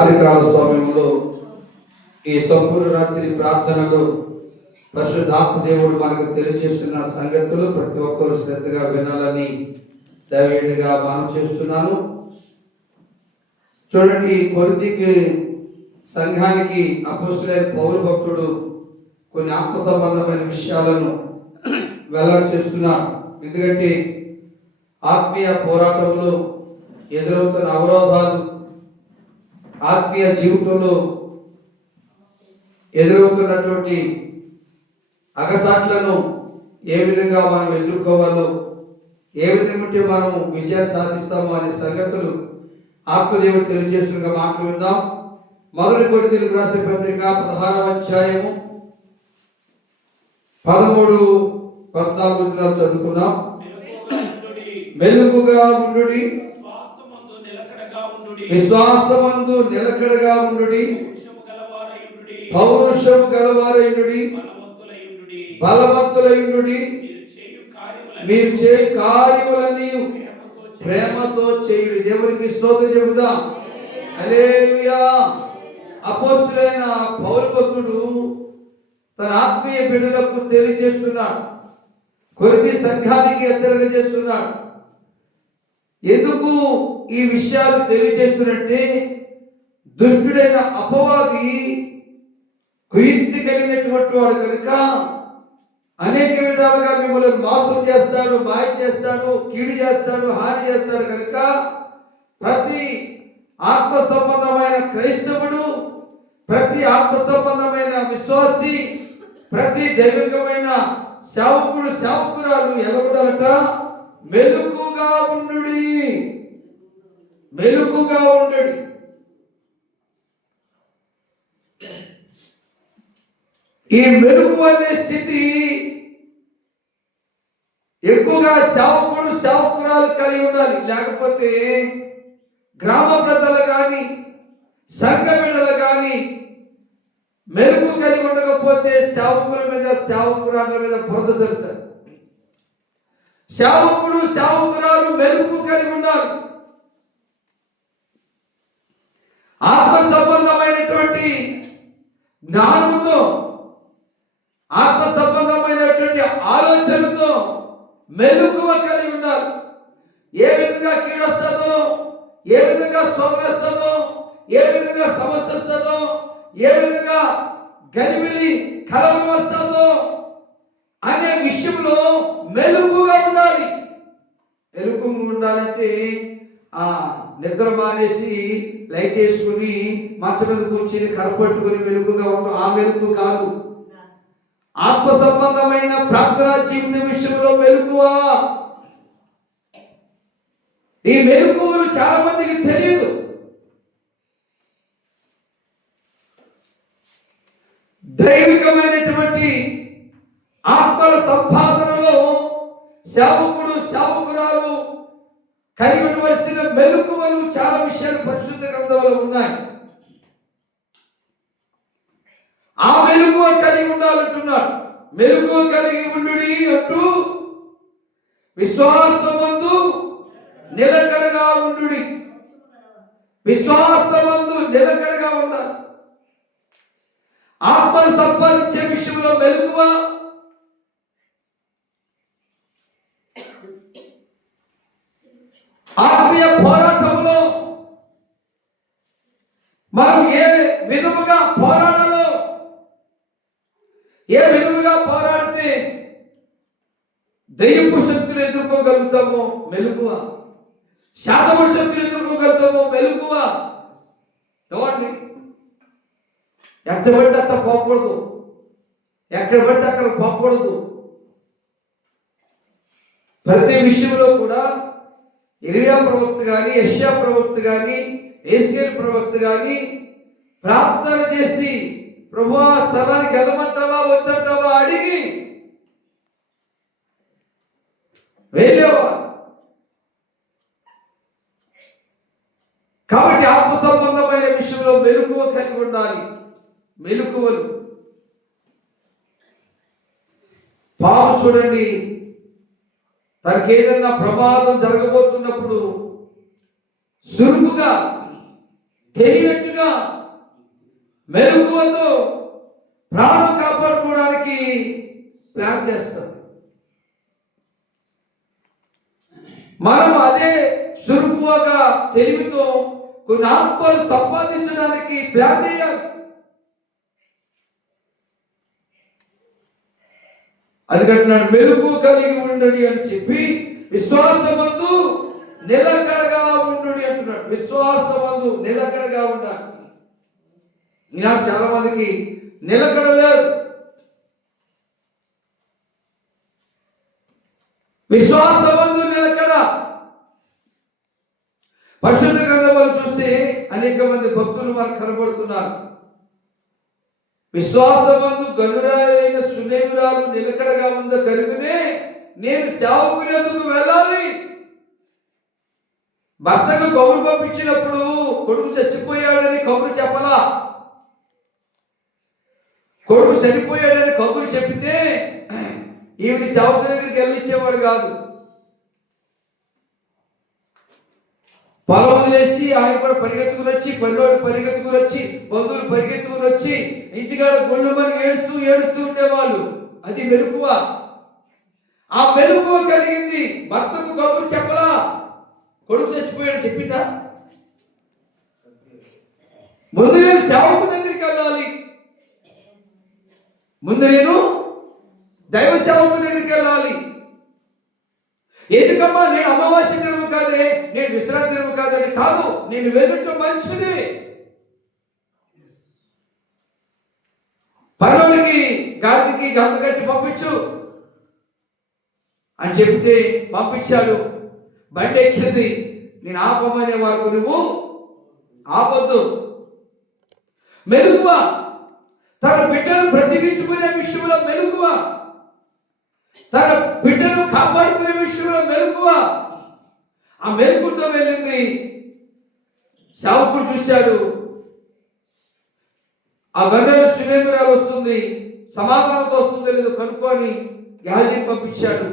కార్యక్రమ సమయంలో ఈ సంపూర్ణ రాత్రి ప్రార్థనలో పరిశుద్ధాత్మ దేవుడు మనకు తెలియజేస్తున్న సంగతులు ప్రతి ఒక్కరూ శ్రద్ధగా వినాలని దయవేడిగా మనం చేస్తున్నాను చూడండి కొరింథీకి సంఘానికి అపోస్తులైన పౌర భక్తుడు కొన్ని ఆత్మ సంబంధమైన విషయాలను వెల్లడి చేస్తున్నాడు. ఎందుకంటే ఆత్మీయ పోరాటంలో ఎదురవుతున్న అవరోధాలు ఆత్మీయ జీవితంలో ఎదురవుతున్నటువంటి అగసాట్లను ఏ విధంగా మనం ఎదుర్కోవాలో ఏ విధంగా మనం విజయాన్ని సాధిస్తామో అనే సంగతులు ఆత్మదేవుడు తెలియజేస్తున్న మాటలు విందాం. మొదటి కొరింథీయులకు రాసిన పత్రిక పదహారవ అధ్యాయము పదమూడు పద్నాలుగు చదువుకుందాం. మెలుగుగా ఉండు. విశ్వాసమందు నిలకడగా ఉండు పౌరుషము గలవారయుండుడి. పౌరుషం గలవారైండు బలవంతులయుండుడి. బలవంతులైండు మీరు చే కార్యములన్నీ ప్రేమతో చేయుడి. దేవునికి స్తోత్రం చెబుదాం. హల్లెలూయా. అపోస్తులైన పౌరు భక్తుడు తన ఆత్మీయ బిడ్డలకు తెలియజేస్తున్నాడు. కొరిది సంఘానికి హెచ్చరిక చేస్తున్నాడు ఎందుకు ఈ విషయాలు తెలియజేస్తున్నట్టే దుష్టుడైన అపవాది కుయుక్తి కలిగినటువంటి వాడు కనుక అనేక విధాలుగా మిమ్మల్ని మోసం చేస్తాడు మాయ చేస్తాడు కీడు చేస్తాడు హాని చేస్తాడు కనుక ప్రతి ఆత్మ సంబంధమైన క్రైస్తవుడు ప్రతి ఆత్మ సంబంధమైన విశ్వాసి ప్రతి దైవికమైన సేవకుడు సేవకురాలు ఎలగడలట మెలుకుగా ఉండు మెలుకుగా ఉండడు ఈ మెలుకు అనే స్థితి ఎక్కువగా సేవకుడు సేవకురాలు కలిగి ఉండాలి. లేకపోతే గ్రామ ప్రజలు కానీ సంఘ బిడ్డలు కానీ మెరుగు కలిగి ఉండకపోతే సేవకుల మీద సేవకురాల మీద బురద జరుగుతారు సేవకుడు సేవకురాలు మెరుగు కలిగి ఉండాలి. ఆత్మ సంబంధమైనటువంటి జ్ఞానముతో ఆత్మ సంబంధమైనటువంటి ఆలోచనతో మెలుకువ కలిగి ఉండాలి ఏ విధంగా కీడొస్తుందో ఏ విధంగా శోభన ఏ విధంగా సమస్య వస్తుందో ఏ విధంగా గలిమిలి కలవరం వస్తుందో అనే విషయంలో మెలకుగా ఉండాలి. మెలకు ఉండాలంటే నిద్ర మానేసి లైట్ వేసుకుని మంచం మీద కూర్చుని కరపట్టుకుని మెలుగుగా ఉంటాం. ఆ మెలుపు కాదు. ఆత్మ సంబంధమైన ప్రార్థనా జీవిత విషయంలో మెలకువా? ఈ మెలకువలు చాలా మందికి తెలియదు. దైవికమైనటువంటి ఆత్మల సంపాదనలో సేవకుడు సేవకురాలు కలిగి ఉండవలసిన మెలకువలు చాలా విషయాలు పరిశుద్ధ గ్రంథంలో ఉన్నాయి. ఆ మెలుగు కలిగి ఉండాలంటున్నాడు. మెలుగు కలిగి ఉండు అంటూ విశ్వాసమందు నిలకడగా ఉండు విశ్వాసమందు నిలకడగా ఉండాలి. ఆత్మ సంపాదించే విషయంలో మెలకువ ఆత్మీయ పోరాటంలో మనం ఏ విధముగా పోరాడాలో ఏ విధముగా పోరాడితే దయ్యపు శక్తులు ఎదుర్కోగలుగుతామో మెలకువ. శాతము శక్తులు ఎదుర్కోగలుగుతామో మెలకువ. ఏమండి? ఎక్కడ పడితే అక్కడ పోకూడదు. ఎక్కడ పడితే అక్కడ పోకూడదు. ప్రతి విషయంలో కూడా ఇరియా ప్రవక్త కానీ యష్యా ప్రవక్త కానీ ఏస్కేల్ ప్రవక్త కానీ ప్రార్థన చేసి ప్రభు ఆ స్థలానికి వెళ్ళమంటావా వద్దంటావా అడిగి. వెళ్ళేవారు కాబట్టి ఆత్మ సంబంధమైన విషయంలో మెలకువ కలిగి ఉండాలి. మెలకువలు. పాము చూడండి తనకి ఏదైనా ప్రమాదం జరగబోతున్నప్పుడు సులువుగా తెలియనట్టుగా మెలకువతో ప్రాణం కాపాడుకోవడానికి ప్లాన్ చేస్తాం. మనం అదే చురుకువగా తెలివితో కొన్ని ఆత్మలు సంపాదించడానికి ప్లాన్ చేయాలి. అది కట్టినాడు మెరుగు కలిగి ఉండండి అని చెప్పి విశ్వాసమందు నిలకడగా ఉండు అంటున్నాడు. విశ్వాసమందు నిలకడగా ఉండాలి. ఈనాడు చాలా మందికి నిలకడలేదు లేదు. విశ్వాసమందు నిలకడ. పరిశుద్ధ గ్రంథాలు చూస్తే అనేక మంది భక్తులు మనకు కనబడుతున్నారు. విశ్వాసమందు గనురాలైన సునేమురాలు నిలకడగా ఉందో కనుకనే నేను సేవకునేందుకు వెళ్ళాలి. భర్తకు కబురు పంపించినప్పుడు కొడుకు చచ్చిపోయాడని కబురు చెప్పలా. కొడుకు చనిపోయాడని కబురు చెప్పితే ఈవిని సేవకు దగ్గరికి వెళ్ళిచ్చేవాడు కాదు. పొలం వదిలేసి ఆయన కూడా పరిగెత్తుకుని వచ్చి పనివాడు పరిగెత్తుకుని వచ్చి బంధువులు పరిగెత్తుకుని వచ్చి ఇంటికాడ గుళ్ళు మరి ఏడుస్తూ ఏడుస్తూ ఉండేవాళ్ళు. అది మెలకువ. ఆ మెలకువ కలిగింది. భర్తకు కబురు చెప్పలా. కొడుకు చచ్చిపోయాడు చెప్పిందా? ముందు నేను సేవకు ముందు నేను దైవ సేవకు దగ్గరికి వెళ్ళాలి. ఎందుకమ్మా? నేను అమావాస్య దినము కాదే నేను విశ్రాంతి దినము కాదని కాదు నేను వెళ్ళటం మంచిది పనులకి గాడికి గంత కట్టి పంపించు. అని చెప్తే పంపించాడు. బండి ఎక్కింది. నేను ఆపమనే వరకు నువ్వు ఆపొద్దు. మెరుగువా తన బిడ్డను బ్రతికించుకునే విషయంలో మెలుగువ తన బిడ్డను కాపాడుకునే విషయంలో మెలకువ. ఆ మెలకుతో వెళ్ళింది సేవకుడు చూశాడు. ఆ గంటలు సునేమిరాలు వస్తుంది సమాధానంతో వస్తుందో లేదో కనుక్కొని యాజీని పంపించాడు.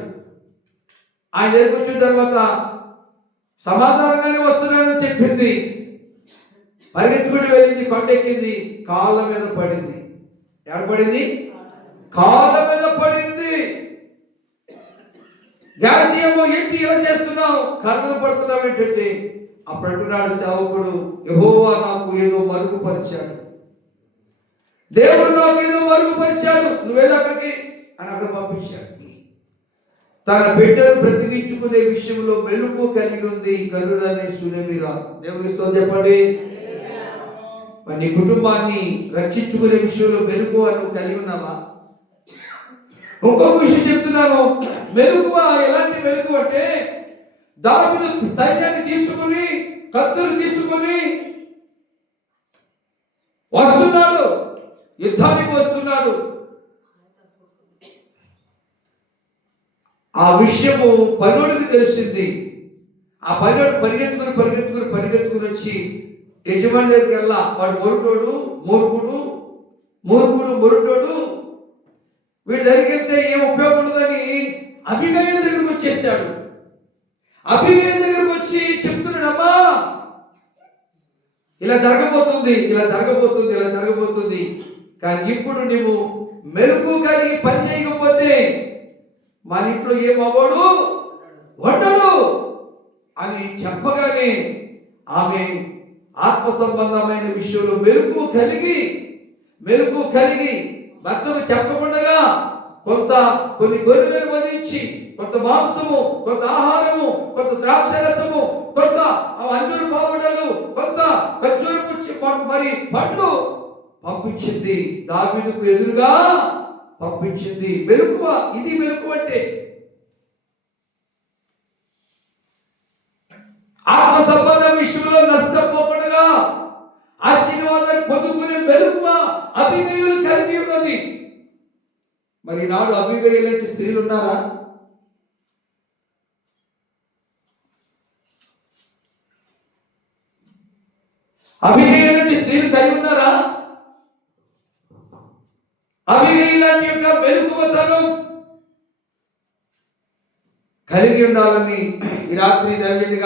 ఆయన దగ్గరికి వచ్చిన తర్వాత సమాధానంగానే వస్తున్నానని చెప్పింది. పరిగెత్తుకుంటూ వెళ్ళింది కొండెక్కింది కాళ్ళ మీద పడింది. ఎక్కడ పడింది? కాళ్ళ మీద పడింది. జాసీయము ఏంటి ఇలా చేస్తున్నావు? కర్మలు పడుతున్నావు ఏంటంటే? అప్పుడు అంటున్నాడు సేవకుడు యహోవా నాకు ఏదో మరుగుపరిచాడు. దేవుడు నాకు ఏదో మరుగుపరిచాడు. నువ్వేదో అక్కడికి అని అక్కడ పంపించాడు. తన బిడ్డను బ్రతికించుకునే విషయంలో మెలుకు కలిగి ఉంది. గనులని సునమిరా దేవుని చెప్పండి. మరి నీ కుటుంబాన్ని రక్షించుకునే విషయంలో మెలుకు నువ్వు కలిగి ఉన్నావా? ఇంకొక విషయం చెప్తున్నాను. మెలుకువ ఎలాంటి మెలకువ అంటే దావిదు సైన్యాన్ని తీసుకుని కత్తులు తీసుకుని వస్తున్నాడు. యుద్ధానికి వస్తున్నాడు. ఆ విషయము పనుడికి తెలిసింది. ఆ పనుడు పరిగెత్తుకుని పరిగెత్తుకుని పరిగెత్తుకుని వచ్చి యజమాని దగ్గరికి వెళ్ళా వాడు మొరుటోడు మూర్ఖుడు మూర్ఖుడు మొరుటోడు వీడి దగ్గరికి వెళ్తే ఏం ఉపయోగం ఉండదని అభిగయం దగ్గరకు వచ్చేసాడు. అభిగయం దగ్గరకు వచ్చి చెప్తున్నాడమ్మా ఇలా జరగబోతుంది ఇలా జరగబోతుంది ఇలా జరగబోతుంది. కానీ ఇప్పుడు నువ్వు మెలకు కలిగి పని చేయకపోతే మన ఇంట్లో ఏమవ్వడు వండడు అని చెప్పగానే ఆమె ఆత్మ సంబంధమైన విషయంలో మెలకు కలిగి మెలకు కలిగి భర్తకు చెప్పకుండా కొంత కొన్ని గొర్రెలను వధించి కొంత మాంసము కొంత ఆహారము కొంత ద్రాక్ష రసము కొంత ఆ అంజూరు పావుడలు కొంత ఖర్జూరపు మరి పండ్లు పంపించింది దావిడుకు ఎదురుగా పంపించింది. మెలకువ ఇది మెలకువ అంటే ఆత్మ సంబంధ విషయం మరి నాడు అభిగయులంటి స్త్రీలు ఉన్నారా అభిగయులంటి స్త్రీలు కలిగి ఉన్నారా? అభిగయులాంటి యొక్క మెలకువతనం కలిగి ఉండాలని ఈ రాత్రి దైవంగా